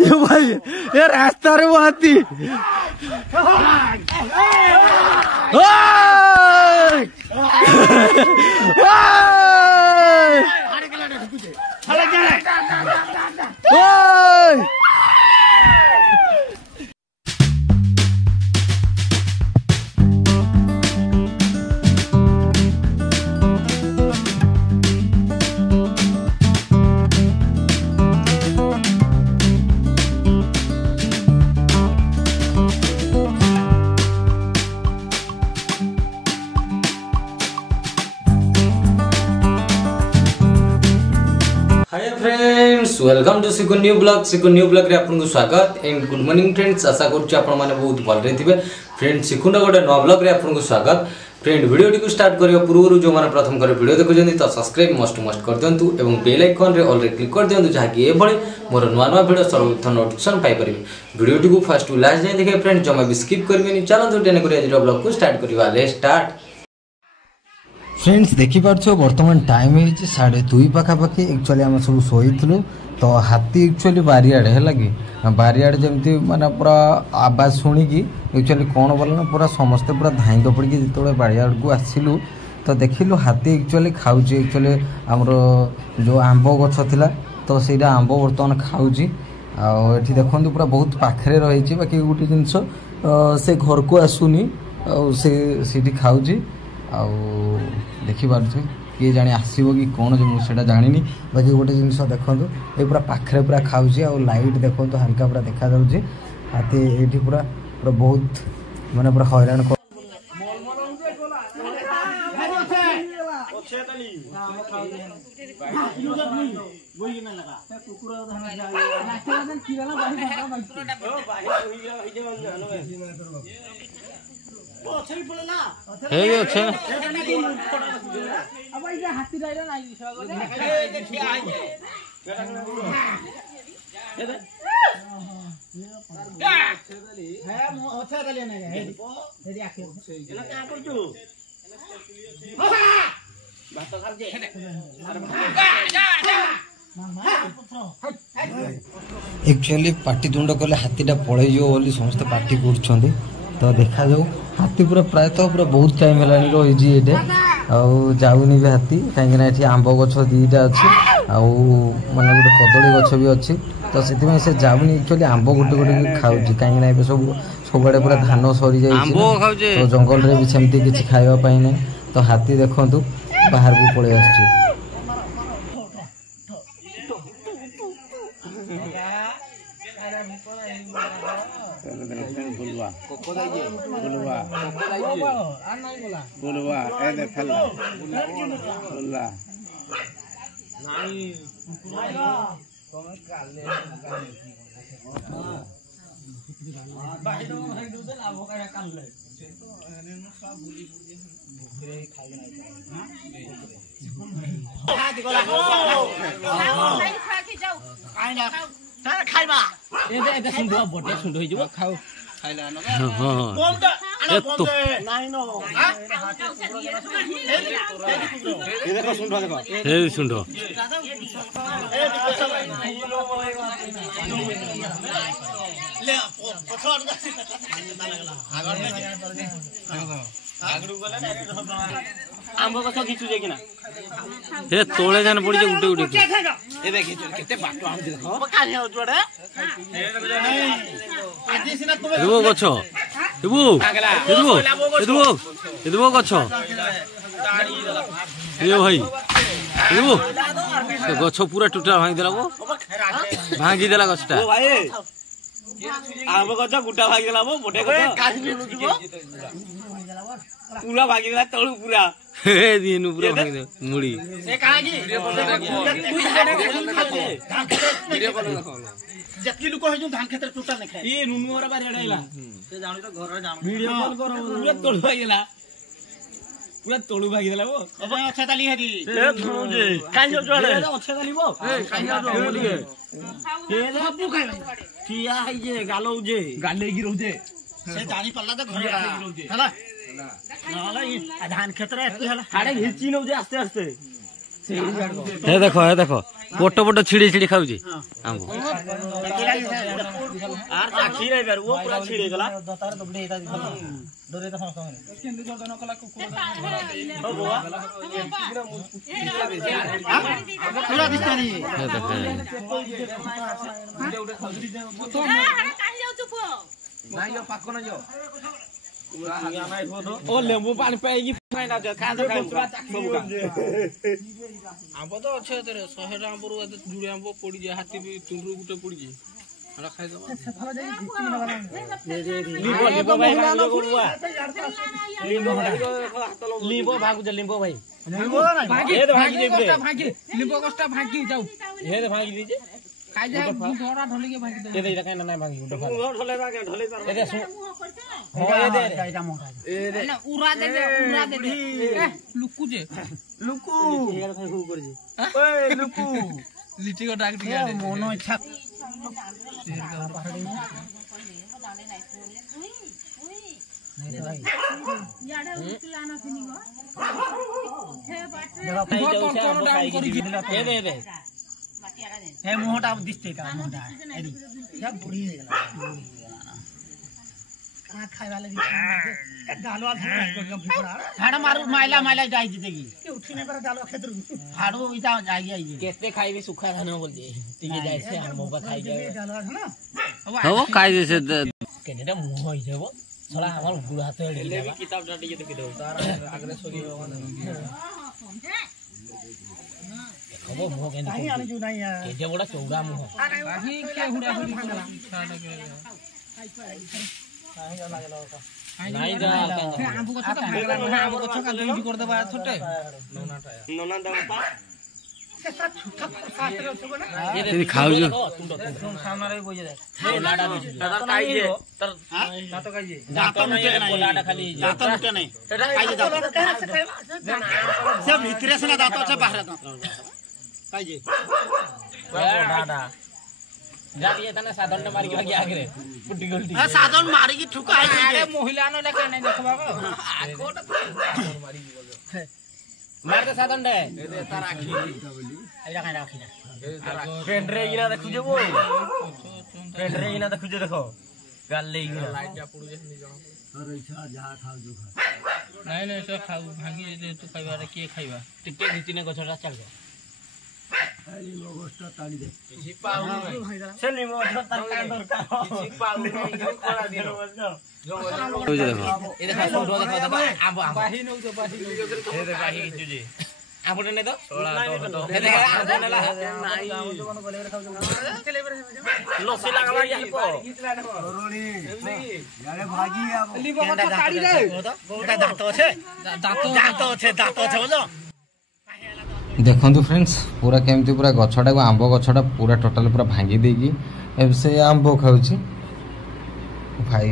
ये भाई ये रास्ता रे वो हाथी फ्रेंड्स वेलकम टू सिकुन न्यू ब्लॉग रे आपन को स्वागत एंड गुड मॉर्निंग फ्रेंड्स। आशा करूँ आपण मैंने बहुत भल थे फ्रेंड्स। सिकुन गोटे नवा ब्लॉग रे आपन को स्वागत फ्रेंड। वीडियो टी स्टार्ट करने पूर्व जो मैंने प्रथम कर वीडियो देखुं तो सब्सक्राइब मस्ट कर दिंतु और बेल आइकन रे ऑल रे क्लिक कर दिंतु जहाँकि ये मोर नुआ नुआ वीडियो सर्वप्रथम नोटिफिकेशन पाइपर। वीडियो टी फर्स्ट टू लास्ट जाए देखे फ्रेंड जमा भी स्किप करेंगे। चलते टेन कर आज ब्लॉग को स्टार्ट करवा ले स्टार्ट। फ्रेंड्स देखिपार बर्तमान टाइम है 2:30 पाखापाखि। एक्चुअली आम सब शोलु तो हाथी एक्चुअली बारियाड़े है कि बारियाड़े जमी माने पूरा आवाज शुणिकी एक्चुअली कौन बोल ना पूरा समस्ते पूरा धाई दपड़ी जो बारियाड़ को आसिलु तो देखिलु हाथी एक्चुअली खाऊँ। एक्चुअली आमर जो आंब गछ थिला तो सीटा आंब बर्तमान खाऊँ। आठी देखो पूरा बहुत पाखे रही बाकी गोटे जिनस से घर को आसुनी से खाऊँ। देखिपार किए जाने आसो कि कौन जो मुझे जानी बाकी गोटे जिन देखो ये पूरा पाखे पूरा खाऊँ। और लाइट देखो तो हल्का पूरा देखा जाऊँगी हाथी ये पूरा पूरा बहुत माने पूरा हैरान एक्चुअली पार्टी तुंड कले हाथीटा पलैज समस्त पार्टी कर तो देखा जाऊ हाथी पूरा प्रायतः पूरा बहुत टाइम है रही ये जाऊनी भी हाथी कहीं आंब गछ 2टा अच्छी माने गोटे कदली गछ भी अच्छी तो से जाऊनी एक्चुअली आंब गोटे गोटे खाऊँ कहीं सब आड़े पूरा धान सरी जाए तो जंगल रे भी सेमती किसी खावाई ना तो हाथी देखु बाहर को पलि आस। आंब गछ घिचु जे किना हे तोळे जान पड़ी जे गुटे गुटे ए देखि केते बाटो आउ देखो काहे हो जोडे आजी सिना तुमे एबो गछ एबो एबो गछ ए भाई एबो गछ पूरा टूटा भांगी देला वो भांगी देला गछटा ओ भाई आंब गछ गुटा भांगी देला वो मोटे गछ काहे रुकिबो पूरा भागी देला तळु पूरा हे दिनु पूरा भांगी दे मुड़ी ए काहे की जत्ती लोक हे जो धान खेतर टूटा न खाए ए नुनु और बारे आइला से जानु तो घर जानु वीडियो कॉल करो पूरा तळु भागी देला पूरा तळु भागी देला वो अब अच्छा ताली हेदी ए धुनु जे काई जो जोड़े अच्छा ताली वो ए काई जो बोलिए ए बाबू खाइ किया है जे गालो जे गाले गिरौ जे से जानी पल्ला तो घर गिरौ जे हला नाला धान खेतर एते हला हाडे हिची नौ जे आस्ते आस्ते हे देखो पोट पोट छिड़ी छिड़ी खाऊजी आंबो आर साक्षी रे बेर वो पूरा छिड़ी गला डरे त समस्त केंदु जन कला कुकुर हो बुआ पूरा दिसतानी हे देखो तो काई जाउ चुप नाही यो पाको न जो ओ लेंबू पानी पेगी फाइना जो खा दो आंबो तो अच्छे तेरे 100 आंबो रु जुड़े आंबो पड़ी जे हाथी भी चुंगरू गुटे पड़ी जे हमरा खाइ दो लिंबो भाई भागो गुड़ुआ लिंबो भागो जे लिंबो भाई लिंबो भागी ए भागी जे भागी लिंबो कष्टा भागी जाऊ हे भागी दीजे खाइ जा घोड़ा ढोली के भागी दे ए दे काई ना भागी गुडो ढोले भागे ढोले ए दे हो ए दे ए ना उरा दे ए लुकु जे लुकु यार खाइ कर जे ओए लुकु लिटी को डाक दिया दे मोनो इच्छा याडा उतला ना थिनी गो हे बाटे ए दे हे मोहटा दिसते का मोहटा एदी सब बुढ़ी है गला का खाइबा लगी डालवा हाड़ा मारू माइला जाई जीतेगी के उठी नहीं पर डालवा खेतर हाड़ो इता जाई आई केते खाइबे सुखा खाना बोल दे तिगे जाय से हम मोबा खाइ जाय डालवा है ना हो खाइ जैसे केनेटा मुह होई जेबो सला हमर गुड़ा हाथ ले भी किताब डाटी के देखि दो तार आगरे सोरी खबो मुह के नहीं आने जो नहीं है के बड़ा चौड़ा मुह बाही के हुड़ा हुड़ी खाला साडा के काहे जा लागला का नहीं जा आंबो को छका भागला आंबो को छका दुई कर देबा छोटे नोना दाता के साथ छुटा साथरे छको ना ये खाऊ जो तुम सामने रे बोजे दे लाडा दे दाता काई जे तर दाता काई जे दाता नुटे नहीं लाडा खाली दाता नुटे नहीं काई जे दाता सब भीतरे से ना दाता से बाहर दाता काई जे दादा जाती है तने साधन मारी के भागी आगे पुट्टी गोल्टी हां साधन मारी की ठुका है अरे महिला न लेके नहीं देखबा को आकोट मारी मार दे साधन दे ए तार आखी एरा काई राखी ना फ्रेंड रे इना देखु जे वो फ्रेंड रे इना देखु जे देखो गाल ले इना लाइट जा पड़ू जे नि जण अरे इच्छा जा खाओ जो खा नहीं सब खाऊ भागी दे तू खाइबा रे के खाइबा टिके घिचिने गछटा चल गया लिमो गोष्टा ताली दे किछि पाउ से लिमो गोष्टा ताली दरकार किछि पाउ नहीं कोला दिनो बजो जो देखो ए देखा फोटो देखो आंबो बाही नउ जो बाही ए दे बाही जुजी आंबो ने तो ए देख आंबो नेला नाही आंबो कोन गले खाउ लसी लागला यही को रोणी यारे भागी आबो लिमो गोष्टा ताली दे एटा दांत छे बोलो देखु फ्रेंड्स पूरा केमती पूरा गछटा को आंब गछटा पूरा टोटाल पूरा भांगी देगी अब से आंब खाऊची भाई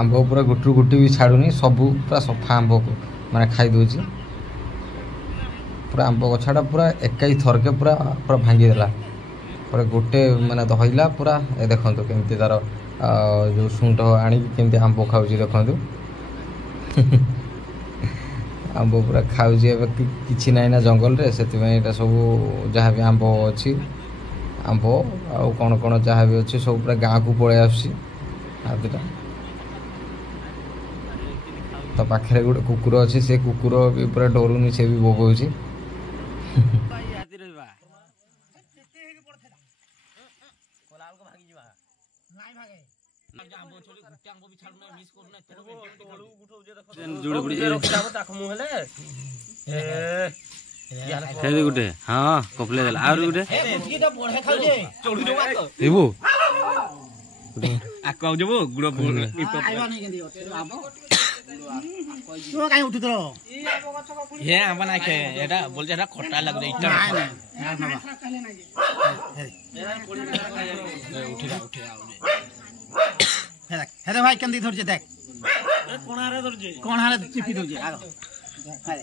आंब पूरा गुटरू गुटी भी छाड़ूनी सबू पूरा सफा आंब को मैंने खाई दूची पूरा आंब गछटा पूरा एकाई थरके पूरा पूरा भांगी देला पूरा गोटे मैंने दहला पूरा ए देखो केमती तार जो शुंठ आनी केमती आंब खाऊची देखो आंब पूरा खाऊची किसी ना ना जंगल रे से सब जहाँ भी आंब अच्छी आंब आउ कौन कौन जहाँ भी अच्छी सब पूरा गाँव को पलि आसटा तो पाखे गोटे कुकुर अच्छी से कुकुर भी पूरा डरुनी से भी बोबौची गुटे हाँ कपले देला आरो गुटे एबो आको जबो गुडो आइबा नै केंदी आबो तो काई उठितो हे आबा ना के एटा बोल जेटा खट्टा लाग दे इटा उठिरा उठे आउले हे भाई केंदी धर जे देख कोणारे धर जे कोणारे चिपी दो जे आगो हाय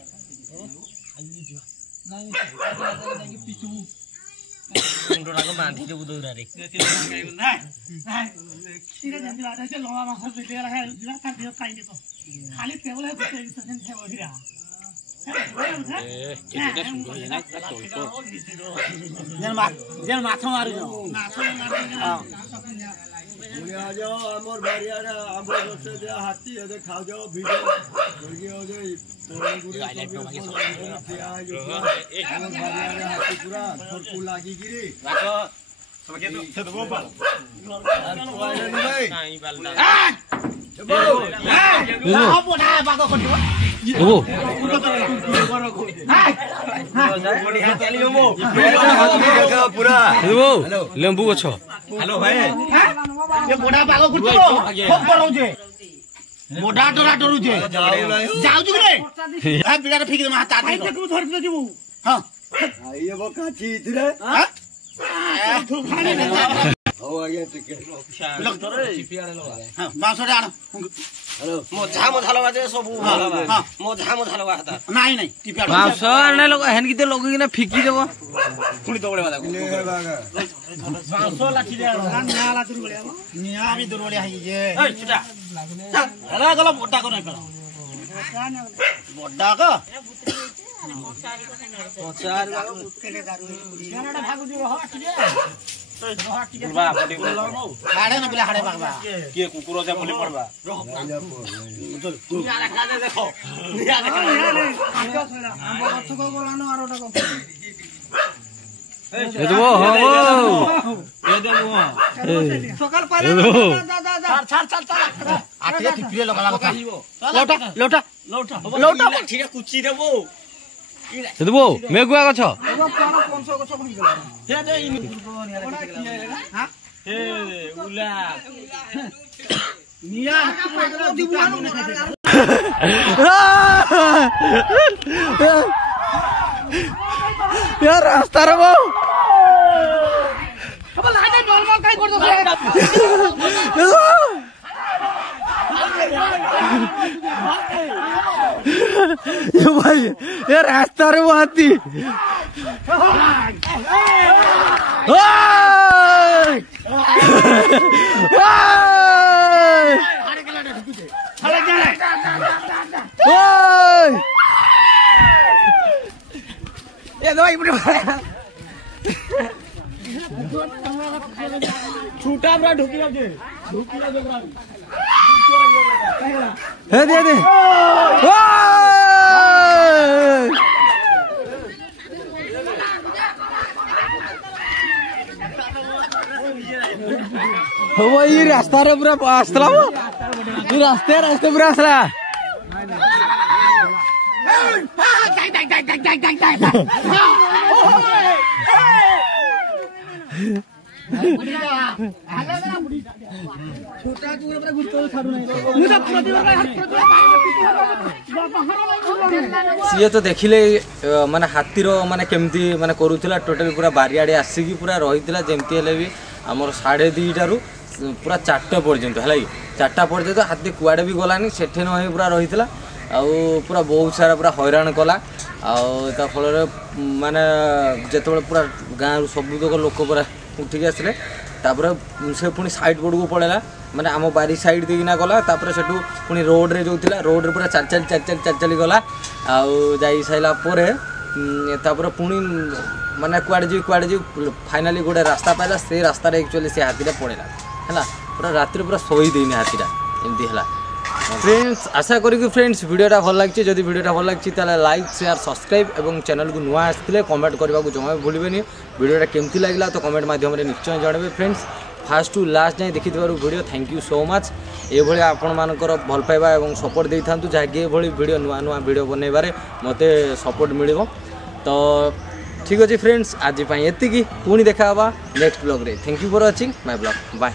नाही पिचू मुंडोरा को बांधी दे बुदोरा रे नाही खीरे जंदी बाटा से लोहा माखो बेटे रहा है जिला का दियो काई दे तो खाली टेबल है कुछ सेकंड है वहीरा ମାଛ ମାରୁଛ আমার বাড়িয়ারে আম্ব গছে যে হাতি এদে খাও যাও ভিডিও আমার বাড়িয়ারে হাতি পুরা সরকু লাগি গিরি রাখো সবকে তো দেবো পাল লেম্বু গছ हेलो भाई ये मोटा पागो कुछ खूब बड़ौजे मोटा टोरा टोरुजे जाऊ छु रे आ बिड़ा फेक दे मा हाथ आते तू धर पे जीवू हां ये वो काची इधरे हां तू खाने दे हो आया टिके लग तो रे चिपियाड़े लगा हां बांसोडे आनो हेलो मो झालो बाजे सब हां मो झालो बाता नाही नाही चिपियाड़े बांस आने लोग हेन किते लोग किना फिकी देबो पुणी दौड़े वाला बांसो लाठी दे निया लाठी दुरबलिया निया भी दुरबलिया है ये ए छुटा हेलो गलो मोटा को नहीं करो मोटा को पचार केले दारू केनाडा भागु दियो हट दे बा पडी हाडे न बिला हाडे बाबा के कुकुरो जे बोली पड़बा तू यार खा दे देखो यार खा दे हम गछ को बोलानो आरोटा को ए देबो हो ए देबो सकाल पारे चल आटे टिपिरे लगा लगा लोटा ठीक है कुची देबो ए देबो मेगुआ गछ हे दे हां ए उला निया दिबुलानो यार रास्ता रे वो अब लाने नॉर्मल काई कर दो ये भाई ये रास्ता रे वो हाथी ये दवाई बड़े छूटा बड़ा ढुकी लगे हे दे दे हो ये रास्ता रे पूरा आसला वो ये रास्ते पूरा आसला सीए तो देखिले माने हाथीर माने केमती माने करूला टोटल पूरा बारियाड़े आसिकी पूरा रही जमती हेले भी आमर 2:30 पूरा 4टा पर्यंत है 4टा पर्यंत हाथी कुआड़े भी गलानी सेठे नही पूरा रही पूरा बहुत सारा पूरा हैरान कला आउ फल माने जिते पूरा गाँव सबुतक लोक पूरा उठिक आसले से पुणी साइड बोर्ड को पड़ेगा माने आम बारी साइड देना गला सेठू पुणी रोड रे जो थिला रोड रे पूरा चल गला आउ जाई साइला परे पुणी माने कुआड़े जी फाइनाली गोटे रास्ता पाइला से रास्ता एक्चुअली से हाथीटा पड़ेगा है पूरा राति पूरा सोई देनी हाथीटा एमती है फ्रेंड्स आशा करी फ्रेंड्स वीडियोटा भल लगी जदि वीडियोटा भल लगी लाइक शेयर सब्सक्राइब और चैनल को नुआ आसते कमेंट करने को जमा भूलें वीडियोटा केमती लगे तो कमेंट माध्यम निश्चय जनइबे फ्रेंड्स फास्ट टू लास्ट जाए देखी video thank you so much ये आपण मानकर भल पाइबा और सपोर्ट दे था जहाँकि ये वीडियो नुआ वीडियो बनइबारे मते सपोर्ट मिल तो ठीक अच्छे फ्रेंड्स आज ये पुणी देखा नेक्स्ट ब्लॉग रे thank you for watching my blog bye.